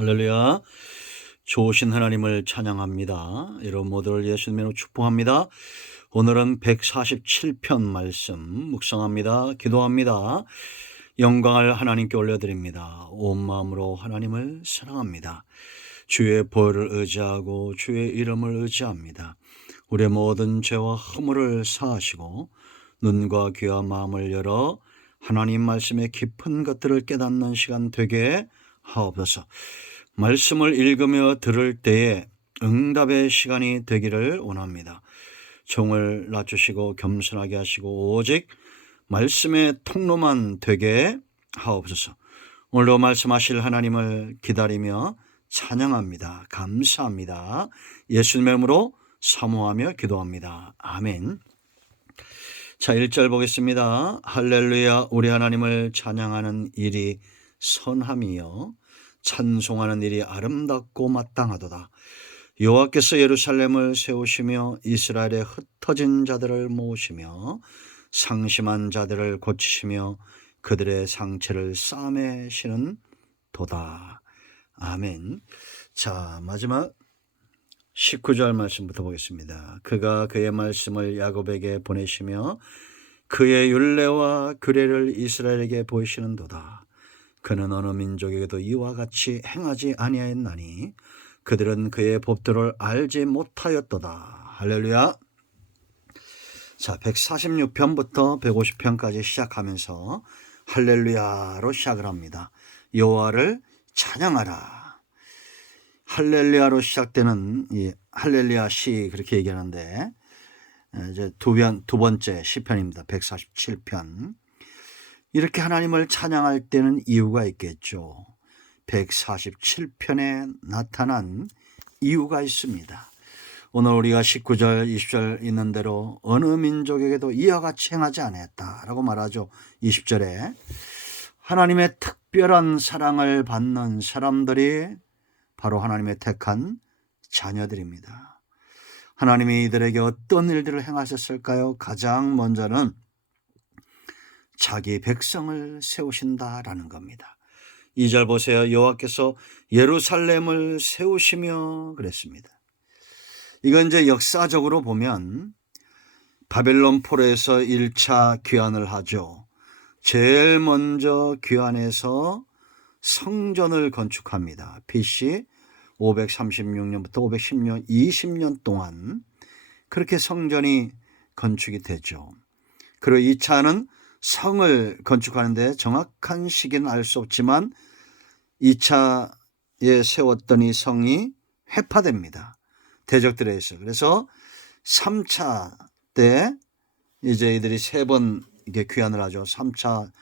할렐루야. 좋으신 하나님을 찬양합니다. 여러분 모두를 예수님으로 축복합니다. 오늘은 147편 말씀 묵상합니다. 기도합니다. 영광을 하나님께 올려드립니다. 온 마음으로 하나님을 사랑합니다. 주의 보혈을 의지하고 주의 이름을 의지합니다. 우리의 모든 죄와 허물을 사하시고 눈과 귀와 마음을 열어 하나님 말씀의 깊은 것들을 깨닫는 시간 되게 하옵소서. 말씀을 읽으며 들을 때에 응답의 시간이 되기를 원합니다. 종을 낮추시고 겸손하게 하시고 오직 말씀의 통로만 되게 하옵소서. 오늘도 말씀하실 하나님을 기다리며 찬양합니다. 감사합니다. 예수님의 이름으로 사모하며 기도합니다. 아멘. 자, 1절 보겠습니다. 할렐루야. 우리 하나님을 찬양하는 일이 선함이요 찬송하는 일이 아름답고 마땅하도다. 여호와께서 예루살렘을 세우시며 이스라엘의 흩어진 자들을 모으시며 상심한 자들을 고치시며 그들의 상처를 싸매시는 도다. 아멘. 자, 마지막 19절 말씀부터 보겠습니다. 그가 그의 말씀을 야곱에게 보내시며 그의 율례와 규례를 이스라엘에게 보이시는 도다. 그는 어느 민족에게도 이와 같이 행하지 아니하였나니 그들은 그의 법도를 알지 못하였도다. 할렐루야. 자, 146편부터 150편까지 시작하면서 할렐루야로 시작을 합니다. 여호와를 찬양하라. 할렐루야로 시작되는 이 할렐루야 시 그렇게 얘기하는데 이제 두 번째 시편입니다. 147편. 이렇게 하나님을 찬양할 때는 이유가 있겠죠. 147편에 나타난 이유가 있습니다. 오늘 우리가 19절, 20절 있는 대로 어느 민족에게도 이와 같이 행하지 않았다라고 말하죠. 20절에 하나님의 특별한 사랑을 받는 사람들이 바로 하나님의 택한 자녀들입니다. 하나님이 이들에게 어떤 일들을 행하셨을까요? 가장 먼저는 자기 백성을 세우신다라는 겁니다. 2절 보세요. 여호와께서 예루살렘을 세우시며 그랬습니다. 이건 이제 역사적으로 보면 바벨론 포로에서 1차 귀환을 하죠. 제일 먼저 귀환해서 성전을 건축합니다. BC 536년부터 510년 20년 동안 그렇게 성전이 건축이 되죠. 그리고 2차는 성을 건축하는데 정확한 시기는 알 수 없지만 2차에 세웠던 이 성이 회파됩니다. 대적들에 의해서. 그래서 3차 때 이제 이들이 3번 이게 귀환을 하죠. 3차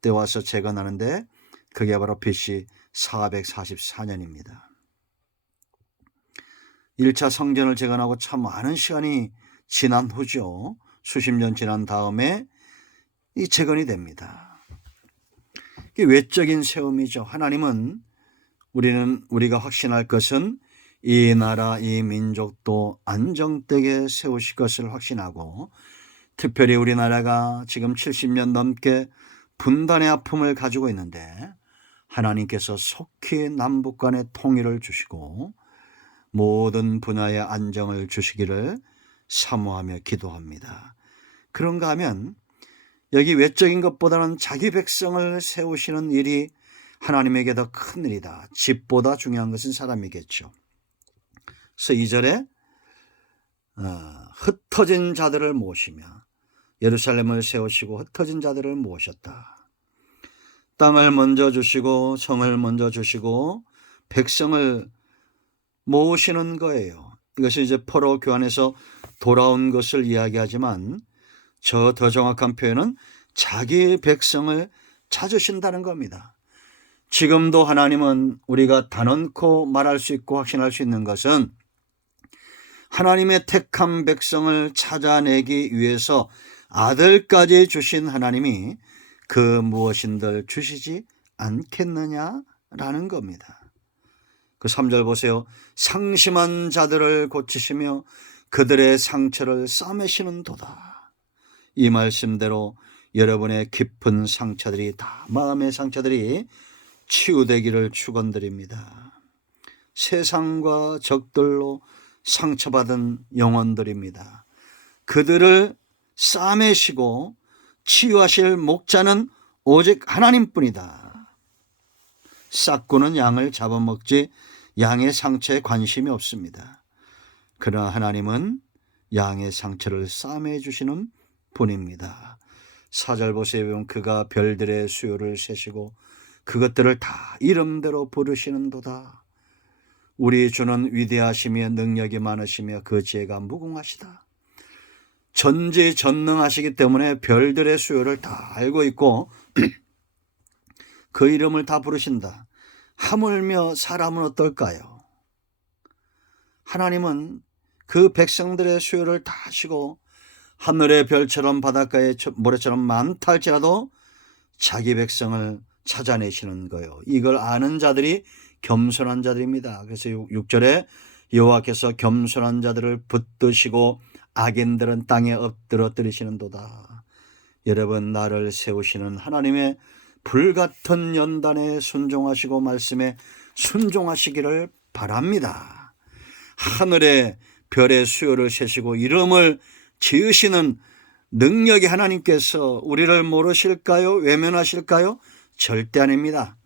때 와서 재건하는데 그게 바로 BC 444년입니다. 1차 성전을 재건하고 참 많은 시간이 지난 후죠. 수십 년 지난 다음에 이 재건이 됩니다. 이게 외적인 세움이죠. 하나님은 우리가 확신할 것은 이 나라, 이 민족도 안정되게 세우실 것을 확신하고 특별히 우리나라가 지금 70년 넘게 분단의 아픔을 가지고 있는데 하나님께서 속히 남북 간의 통일을 주시고 모든 분야의 안정을 주시기를 사모하며 기도합니다. 그런가 하면 여기 외적인 것보다는 자기 백성을 세우시는 일이 하나님에게 더 큰 일이다. 집보다 중요한 것은 사람이겠죠. 그래서 2절에 흩어진 자들을 모시며 예루살렘을 세우시고 흩어진 자들을 모으셨다. 땅을 먼저 주시고 성을 먼저 주시고 백성을 모으시는 거예요. 이것이 이제 포로 교환에서 돌아온 것을 이야기하지만 더 정확한 표현은 자기 백성을 찾으신다는 겁니다. 지금도 하나님은 우리가 단언코 말할 수 있고 확신할 수 있는 것은 하나님의 택한 백성을 찾아내기 위해서 아들까지 주신 하나님이 그 무엇인들 주시지 않겠느냐라는 겁니다. 그 3절 보세요. 상심한 자들을 고치시며 그들의 상처를 싸매시는 도다. 이 말씀대로 여러분의 깊은 상처들이 다 마음의 상처들이 치유되기를 축원드립니다. 세상과 적들로 상처받은 영혼들입니다. 그들을 싸매시고 치유하실 목자는 오직 하나님뿐이다. 싹구는 양을 잡아먹지 양의 상처에 관심이 없습니다. 그러나 하나님은 양의 상처를 싸매 주시는 분입니다. 4절 보세요. 그가 별들의 수요를 세시고 그것들을 다 이름대로 부르시는도다. 우리 주는 위대하시며 능력이 많으시며 그 지혜가 무궁하시다. 전지전능하시기 때문에 별들의 수요를 다 알고 있고 그 이름을 다 부르신다. 하물며 사람은 어떨까요? 하나님은 그 백성들의 수요를 다 아시고 하늘의 별처럼 바닷가의 모래처럼 많다 할지라도 자기 백성을 찾아내시는 거예요. 이걸 아는 자들이 겸손한 자들입니다. 그래서 6절에 여호와께서 겸손한 자들을 붙드시고 악인들은 땅에 엎드러뜨리시는도다. 여러분, 나를 세우시는 하나님의 불같은 연단에 순종하시고 말씀에 순종하시기를 바랍니다. 하늘의 별의 수요를 세시고 이름을 지으시는 능력의 하나님께서 우리를 모르실까요? 외면하실까요? 절대 아닙니다.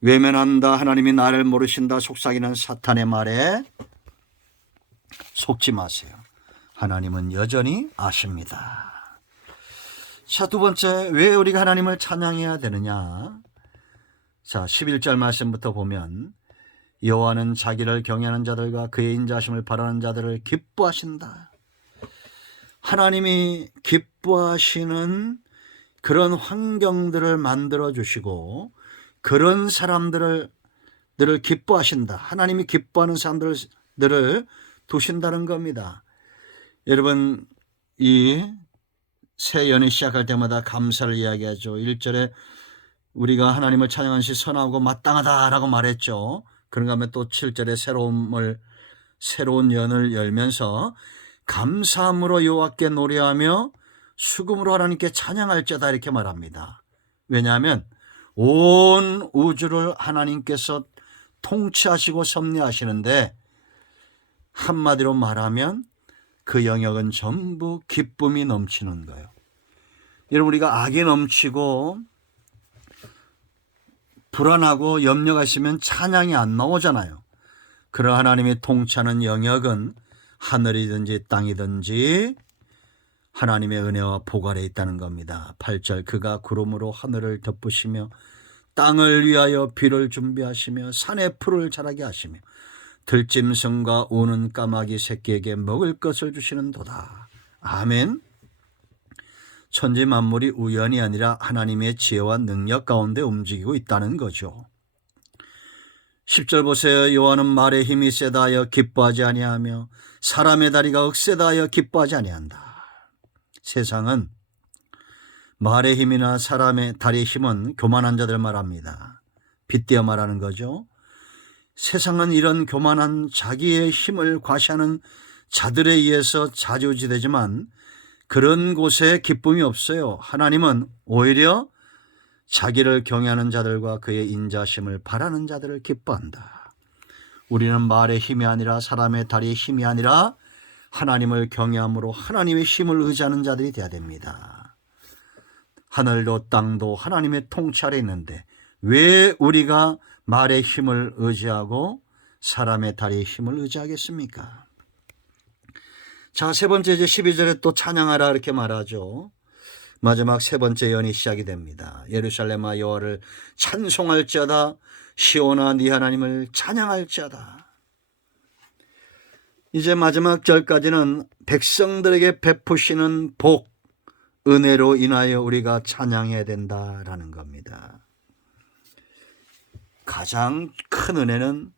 외면한다, 하나님이 나를 모르신다 속삭이는 사탄의 말에 속지 마세요. 하나님은 여전히 아십니다. 자, 두 번째, 왜 우리가 하나님을 찬양해야 되느냐? 자, 11절 말씀부터 보면 여호와는 자기를 경외하는 자들과 그의 인자하심을 바라는 자들을 기뻐하신다. 하나님이 기뻐하시는 그런 환경들을 만들어 주시고 그런 사람들을 기뻐하신다. 하나님이 기뻐하는 사람들을 두신다는 겁니다. 여러분, 이 새 연이 시작할 때마다 감사를 이야기하죠. 1절에 우리가 하나님을 찬양한 시 선하고 마땅하다라고 말했죠. 그런가 하면 또 7절에 새로운 연을 열면서 감사함으로 여호와께 노래하며 수금으로 하나님께 찬양할지어다 이렇게 말합니다. 왜냐하면 온 우주를 하나님께서 통치하시고 섭리하시는데 한마디로 말하면 그 영역은 전부 기쁨이 넘치는 거예요. 여러분, 우리가 악이 넘치고 불안하고 염려가 있으면 찬양이 안 나오잖아요. 그러나 하나님이 통치하는 영역은 하늘이든지 땅이든지 하나님의 은혜와 복 아래 있다는 겁니다. 8절, 그가 구름으로 하늘을 덮으시며 땅을 위하여 비를 준비하시며 산에 풀을 자라게 하시며 들짐승과 우는 까마귀 새끼에게 먹을 것을 주시는도다. 아멘. 천지 만물이 우연이 아니라 하나님의 지혜와 능력 가운데 움직이고 있다는 거죠. 10절 보세요. 여호와는 말의 힘이 세다 하여 기뻐하지 아니하며 사람의 다리가 억세다 하여 기뻐하지 아니한다. 세상은 말의 힘이나 사람의 다리의 힘은 교만한 자들 말합니다. 빗대어 말하는 거죠. 세상은 이런 교만한 자기의 힘을 과시하는 자들에 의해서 좌지우지되지만 그런 곳에 기쁨이 없어요. 하나님은 오히려 자기를 경외하는 자들과 그의 인자심을 바라는 자들을 기뻐한다. 우리는 말의 힘이 아니라 사람의 다리의 힘이 아니라 하나님을 경외함으로 하나님의 힘을 의지하는 자들이 되어야 됩니다. 하늘도 땅도 하나님의 통치 아래 있는데 왜 우리가 말의 힘을 의지하고 사람의 다리의 힘을 의지하겠습니까? 자, 세 번째, 이제 12절에 또 찬양하라 이렇게 말하죠. 마지막 세 번째 연이 시작이 됩니다. 예루살렘아 여호와를 찬송할지어다. 시온아 네 하나님을 찬양할지어다. 이제 마지막 절까지는 백성들에게 베푸시는 복, 은혜로 인하여 우리가 찬양해야 된다라는 겁니다. 가장 큰 은혜는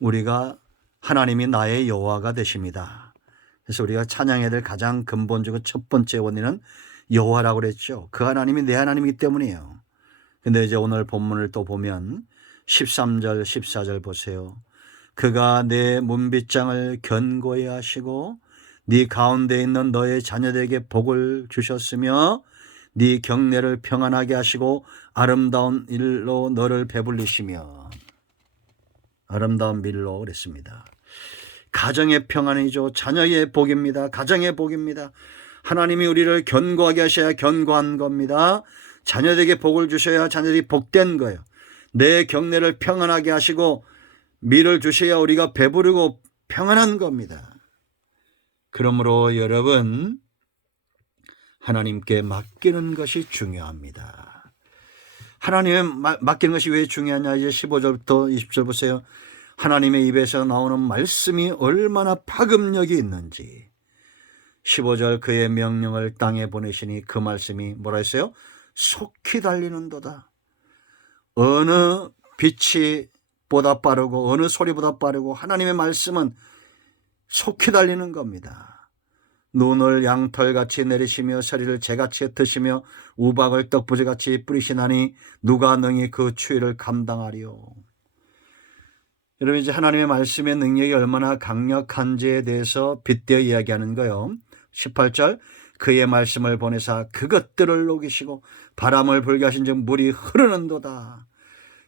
우리가 하나님이 나의 여호와가 되십니다. 그래서 우리가 찬양해야 될 가장 근본적으로 첫 번째 원인은 여호와라고 그랬죠. 그 하나님이 내 하나님이기 때문이에요. 근데 이제 오늘 본문을 또 보면 13절 14절 보세요. 그가 내 문빗장을 견고히 하시고 네 가운데 있는 너의 자녀들에게 복을 주셨으며 네 경내를 평안하게 하시고 아름다운 일로 너를 배불리시며. 아름다운 밀로 그랬습니다. 가정의 평안이죠. 자녀의 복입니다. 가정의 복입니다. 하나님이 우리를 견고하게 하셔야 견고한 겁니다. 자녀들에게 복을 주셔야 자녀들이 복된 거예요. 내 경내를 평안하게 하시고 밀을 주셔야 우리가 배부르고 평안한 겁니다. 그러므로 여러분, 하나님께 맡기는 것이 중요합니다. 하나님에 맡기는 것이 왜 중요하냐. 이제 15절부터 20절 보세요. 하나님의 입에서 나오는 말씀이 얼마나 파급력이 있는지. 15절 그의 명령을 땅에 보내시니 그 말씀이 뭐라 했어요? 속히 달리는도다. 어느 빛이 보다 빠르고 어느 소리보다 빠르고 하나님의 말씀은 속히 달리는 겁니다. 눈을 양털같이 내리시며 서리를 재같이 흩으시며 우박을 떡부지같이 뿌리시나니 누가 능히 그 추위를 감당하리요. 여러분, 이제 하나님의 말씀의 능력이 얼마나 강력한지에 대해서 빗대어 이야기하는 거예요. 18절 그의 말씀을 보내사 그것들을 녹이시고 바람을 불게 하신 즉 물이 흐르는도다.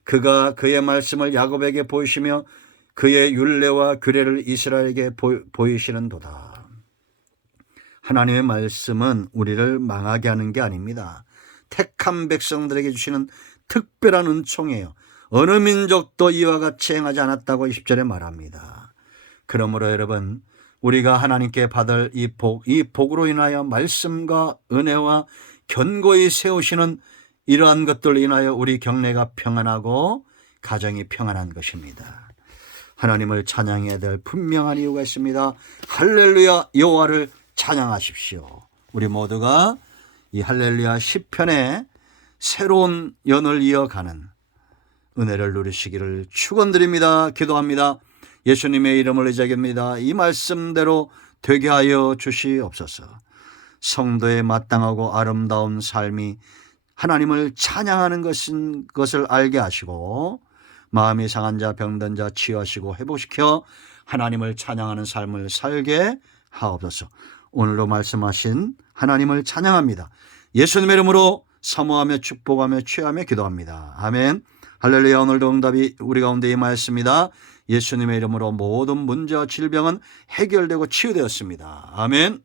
그가 그의 말씀을 야곱에게 보이시며 그의 율례와 규례를 이스라엘에게 보이시는도다. 하나님의 말씀은 우리를 망하게 하는 게 아닙니다. 택한 백성들에게 주시는 특별한 은총이에요. 어느 민족도 이와 같이 행하지 않았다고 20절에 말합니다. 그러므로 여러분, 우리가 하나님께 받을 이 복으로 인하여 말씀과 은혜와 견고히 세우시는 이러한 것들로 인하여 우리 경내가 평안하고 가정이 평안한 것입니다. 하나님을 찬양해야 될 분명한 이유가 있습니다. 할렐루야, 여호와를 찬양하십시오. 우리 모두가 이 할렐루야 시편의 새로운 연을 이어가는 은혜를 누리시기를 축원드립니다. 기도합니다. 예수님의 이름을 의지합니다. 이 말씀대로 되게 하여 주시옵소서. 성도의 마땅하고 아름다운 삶이 하나님을 찬양하는 것을 알게 하시고 마음이 상한 자 병든 자 치유하시고 회복시켜 하나님을 찬양하는 삶을 살게 하옵소서. 오늘도 말씀하신 하나님을 찬양합니다. 예수님의 이름으로 사모하며 축복하며 취하며 기도합니다. 아멘. 할렐루야. 오늘도 응답이 우리 가운데 임하였습니다. 예수님의 이름으로 모든 문제와 질병은 해결되고 치유되었습니다. 아멘.